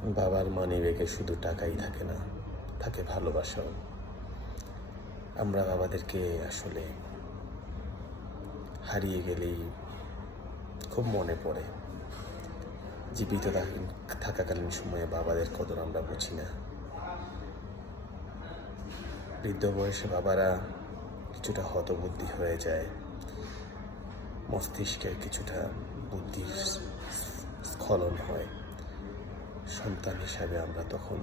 বাবার মানিব্যাগে শুধু টাকাই থাকে না, থাকে ভালোবাসাও। আমরা বাবাদেরকে আসলে হারিয়ে গেলেই খুব মনে পড়ে। জীবিত থাকাকালীন সময়ে বাবাদের কদর আমরা বুঝি না। বৃদ্ধ বয়সে বাবারা কিছুটা হতবুদ্ধি হয়ে যায়, মস্তিষ্কের কিছুটা বুদ্ধির স্খলন হয়। সন্তান হিসাবে আমরা তখন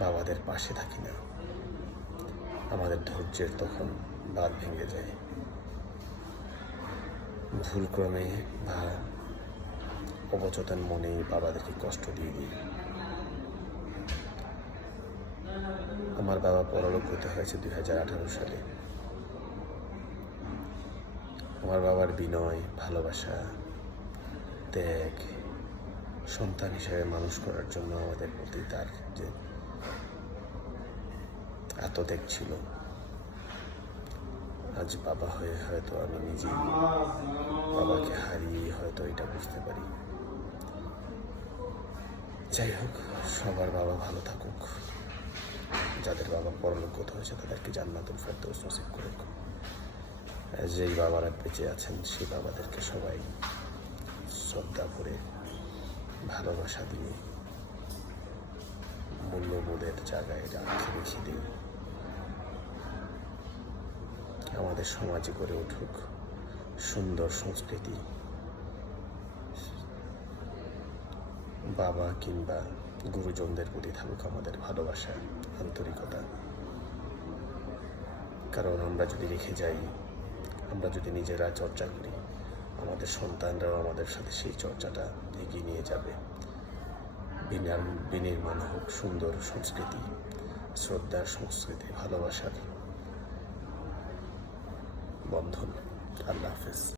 বাবাদের পাশে থাকি না, আমাদের ধৈর্যের তখন বাঁধ ভেঙে যায়। ভুলক্রমে বা অবচেতন মনেই বাবাদেরকে কষ্ট দিয়ে দিই। আমার বাবা পরলোকিত হয়েছে 2018 সালে। আমার বাবার বিনয়, ভালোবাসা, ত্যাগ, সন্তান হিসেবে মানুষ করার জন্য আমাদের প্রতি তার যে আত্মত্যাগ ছিল, আজ বাবা হয়ে হয়তো আমি নিজেই বাবাকে হারিয়ে হয়তো এটা বুঝতে পারি। যাই হোক, সবার বাবা ভালো থাকুক। যাদের বাবা পরলোকিত হয়েছে তাদেরকে জান্নাতুল ফেরদৌস নসিব করুক। যেই বাবারা বেঁচে আছেন সেই বাবাদেরকে সবাই শ্রদ্ধা করে, ভালোবাসা দিয়ে, মূল্যবোধের জায়গায় রেখে দিই। আমাদের সমাজে গড়ে উঠুক সুন্দর সংস্কৃতি। বাবা কিংবা গুরুজনদের প্রতি থাকুক আমাদের ভালোবাসা, আন্তরিকতা। কারণ আমরা যদি রেখে যাই, আমরা যদি নিজেরা চর্চা করি, আমাদের সন্তানরাও আমাদের সাথে সেই চর্চাটা এগিয়ে নিয়ে যাবে। বিনির্মাণ হোক সুন্দর সংস্কৃতি, শ্রদ্ধার সংস্কৃতি, ভালোবাসার বন্ধন। আল্লাহ হাফেজ।